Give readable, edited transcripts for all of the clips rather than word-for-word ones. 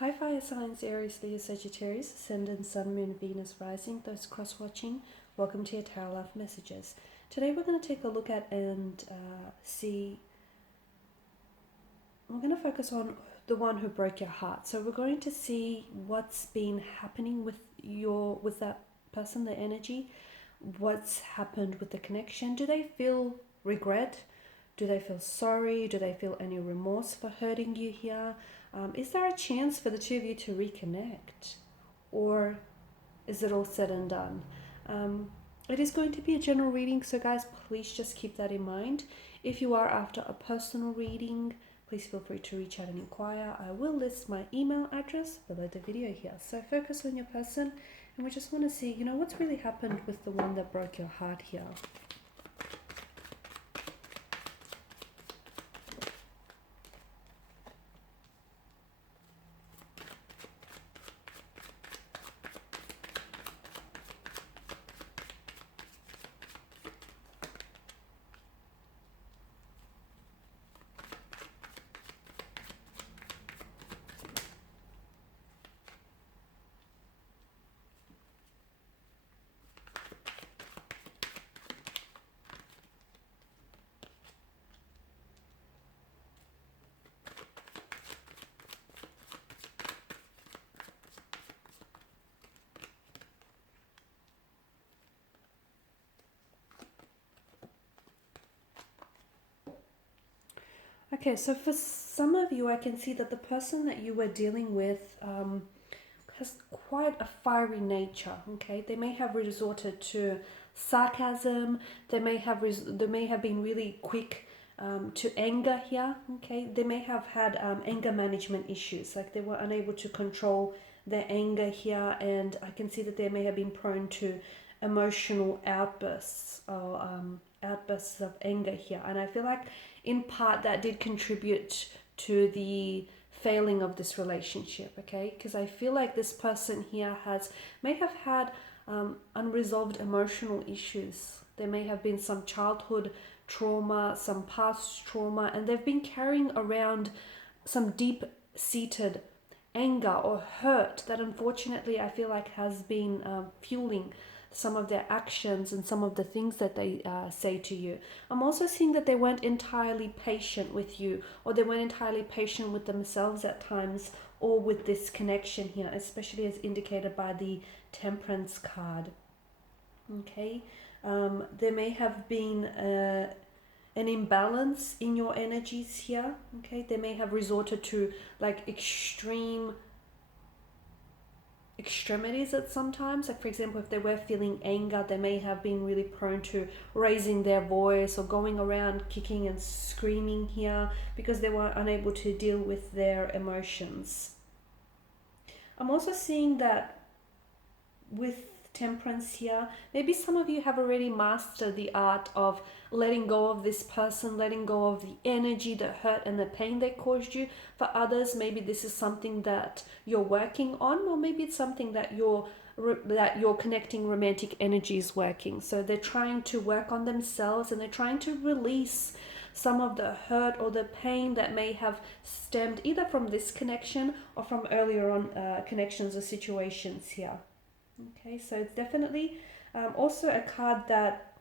Hi, fire signs Aries, Leo, Sagittarius, Ascendant, Sun, Moon, Venus, Rising. Those cross watching, welcome to your Tarot Life Messages. Today we're going to take a look at and see. We're going to focus on the one who broke your heart. So we're going to see what's been happening with that person, the energy. What's happened with the connection? Do they feel regret? Do they feel sorry? Do they feel any remorse for hurting you here? Is there a chance for the two of you to reconnect? Or is it all said and done? It is going to be a general reading, so guys, please just keep that in mind. If you are after a personal reading, please feel free to reach out and inquire. I will list my email address below the video here. So focus on your person, and we just want to see, what's really happened with the one that broke your heart here. Okay, so for some of you, I can see that the person that you were dealing with has quite a fiery nature. Okay, they may have resorted to sarcasm. They may have been really quick to anger here. Okay, they may have had anger management issues, like they were unable to control their anger here, and I can see that they may have been prone to emotional outbursts or outbursts of anger here, and I feel like in part that did contribute to the failing of this relationship. Okay, because I feel like this person here may have had unresolved emotional issues. There may have been some childhood trauma, some past trauma, and they've been carrying around some deep seated anger or hurt that unfortunately I feel like has been fueling some of their actions and some of the things that they say to you. I'm also seeing that they weren't entirely patient with you, or they weren't entirely patient with themselves at times, or with this connection here, especially as indicated by the Temperance card. Okay, there may have been an imbalance in your energies here. Okay, they may have resorted to like extremities at sometimes. Like for example, if they were feeling anger, they may have been really prone to raising their voice or going around kicking and screaming here because they were unable to deal with their emotions. I'm also seeing that with Temperance here, maybe some of you have already mastered the art of letting go of this person, letting go of the energy, the hurt and the pain they caused you. For others, maybe this is something that you're working on, or maybe it's something that your connecting romantic energy is working. So they're trying to work on themselves, and they're trying to release some of the hurt or the pain that may have stemmed either from this connection or from earlier on connections or situations here. Okay, so it's definitely also a card that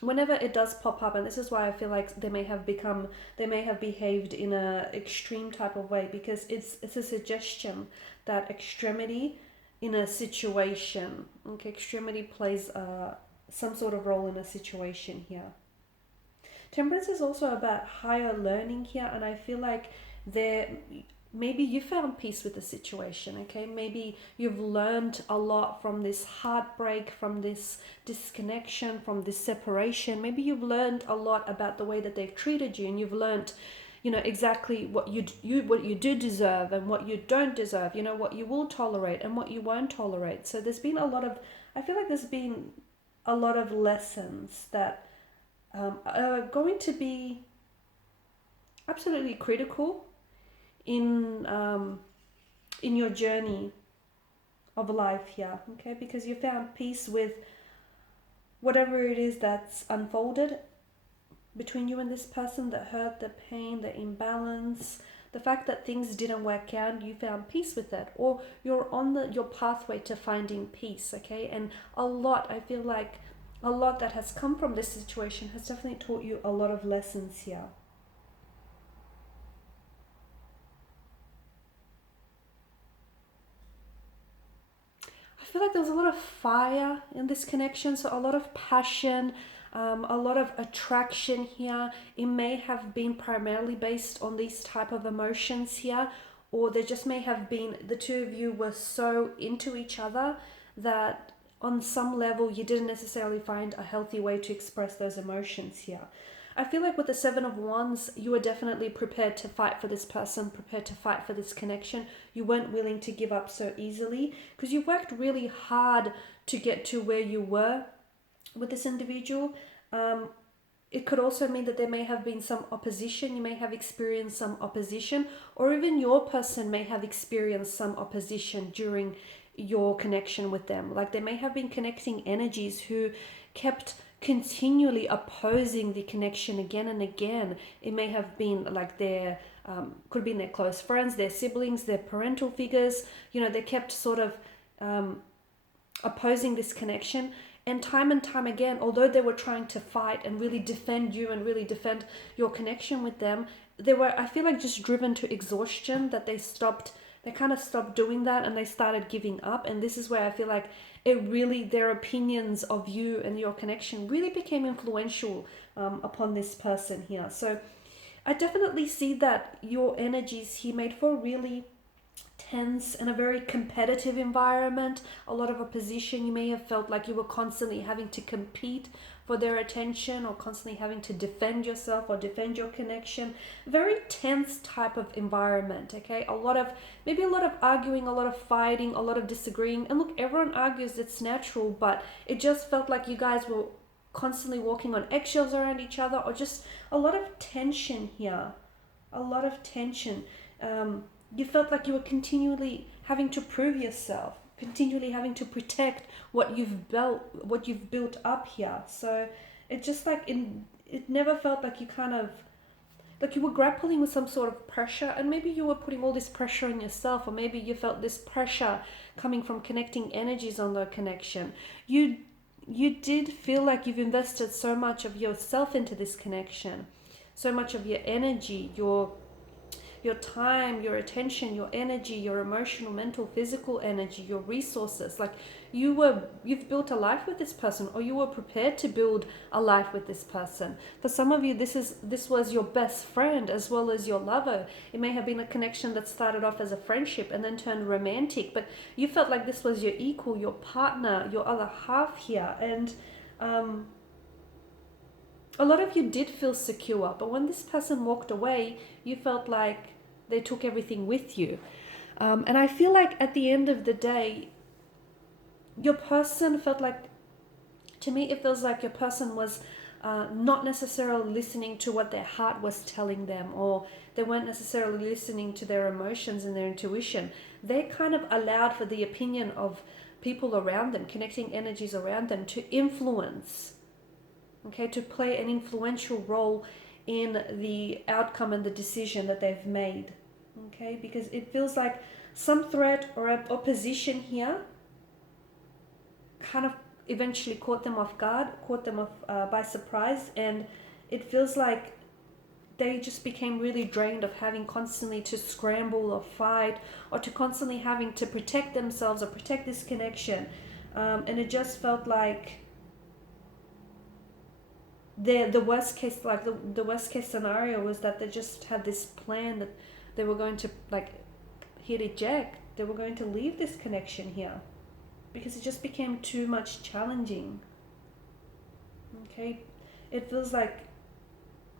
whenever it does pop up, and this is why I feel like they may have behaved in a extreme type of way, because it's a suggestion that extremity in a situation, okay, extremity plays some sort of role in a situation here. Temperance is also about higher learning here, and I feel like there maybe you found peace with the situation. Okay, maybe you've learned a lot from this heartbreak, from this disconnection, from this separation. Maybe you've learned a lot about the way that they've treated you, and you've learned exactly what you do deserve and what you don't deserve, what you will tolerate and what you won't tolerate. So there's been I feel like there's been a lot of lessons that are going to be absolutely critical in your journey of life here. Okay, because you found peace with whatever it is that's unfolded between you and this person, the hurt, the pain, the imbalance, The fact that things didn't work out, you found peace with it, or you're on your pathway to finding peace, okay? And I feel like a lot that has come from this situation has definitely taught you a lot of lessons here. I feel like there was a lot of fire in this connection, so a lot of passion, a lot of attraction here. It may have been primarily based on these type of emotions here, or there just may have been the two of you were so into each other that on some level you didn't necessarily find a healthy way to express those emotions here. I feel like with the Seven of Wands, you were definitely prepared to fight for this person, prepared to fight for this connection. You weren't willing to give up so easily because you worked really hard to get to where you were with this individual. It could also mean that there may have been some opposition. You may have experienced some opposition, or even your person may have experienced some opposition during your connection with them. Like there may have been connecting energies who kept continually opposing the connection again and again. It may have been like their could have been their close friends, their siblings, their parental figures. You know, they kept sort of opposing this connection. And time again, although they were trying to fight and really defend you and really defend your connection with them, they were, I feel like, just driven to exhaustion that they kind of stopped doing that and they started giving up. And this is where I feel like their opinions of you and your connection really became influential upon this person here. So I definitely see that your energies here made for a really tense and a very competitive environment, a lot of opposition. You may have felt like you were constantly having to compete for their attention or constantly having to defend yourself or defend your connection. Very tense type of environment, okay? Maybe a lot of arguing, a lot of fighting, a lot of disagreeing. And look, everyone argues, it's natural, but it just felt like you guys were constantly walking on eggshells around each other, or just a lot of tension here. A lot of tension. You felt like you were continually having to prove yourself, continually having to protect what you've built up here. So it just like it never felt like you kind of like you were grappling with some sort of pressure, and maybe you were putting all this pressure on yourself, or maybe you felt this pressure coming from connecting energies on the connection. You did feel like you've invested so much of yourself into this connection, so much of your energy, your time, your attention, your energy, your emotional, mental, physical energy, your resources. Like you've built a life with this person, or you were prepared to build a life with this person. For some of you, this was your best friend as well as your lover. It may have been a connection that started off as a friendship and then turned romantic, but you felt like this was your equal, your partner, your other half here. And a lot of you did feel secure, but when this person walked away, you felt like they took everything with you. And I feel like at the end of the day, your person felt like, to me, it feels like your person was not necessarily listening to what their heart was telling them, or they weren't necessarily listening to their emotions and their intuition. They kind of allowed for the opinion of people around them, connecting energies around them, to influence, okay, to play an influential role in the outcome and the decision that they've made, okay? Because it feels like some threat or opposition here kind of eventually caught them off guard, caught them off by surprise, and it feels like they just became really drained of having constantly to scramble or fight, or to constantly having to protect themselves or protect this connection. And it just felt like the worst case, like the worst case scenario was that they just had this plan that they were going to like hit eject. They were going to leave this connection here because it just became too much challenging. Okay, it feels like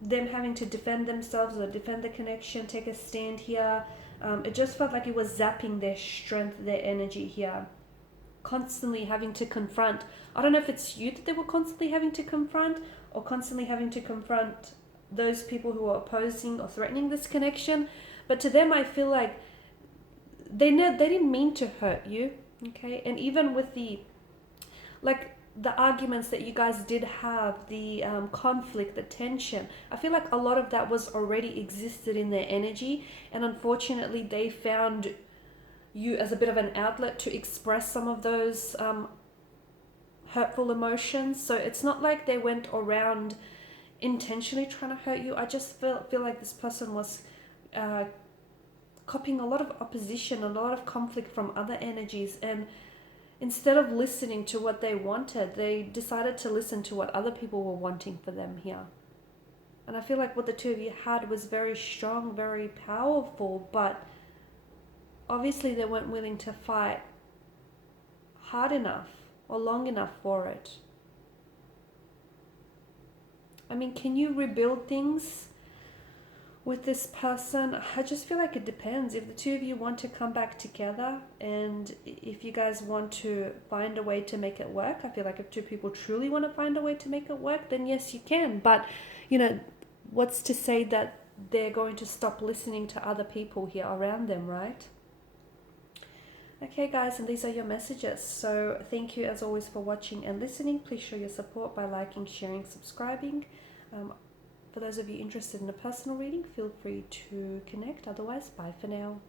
them having to defend themselves or defend the connection, take a stand here. It just felt like it was zapping their strength, their energy here. Constantly having to confront. I don't know if it's you that they were constantly having to confront, or constantly having to confront those people who are opposing or threatening this connection. But to them, I feel like they didn't mean to hurt you, okay? And even with the, like, the arguments that you guys did have, the conflict, the tension, I feel like a lot of that was already existed in their energy, and unfortunately they found you as a bit of an outlet to express some of those hurtful emotions. So it's not like they went around intentionally trying to hurt you. I just feel like this person was copying a lot of opposition, a lot of conflict from other energies, and instead of listening to what they wanted, they decided to listen to what other people were wanting for them here. And I feel like what the two of you had was very strong, very powerful, but obviously they weren't willing to fight hard enough or long enough for it. I mean, can you rebuild things with this person? I just feel like it depends. If the two of you want to come back together, and if you guys want to find a way to make it work, I feel like if two people truly want to find a way to make it work, then yes, you can. But, you know, what's to say that they're going to stop listening to other people here around them, right? Okay guys, and these are your messages. So thank you as always for watching and listening. Please show your support by liking, sharing, subscribing. For those of you interested in a personal reading, feel free to connect. Otherwise, bye for now.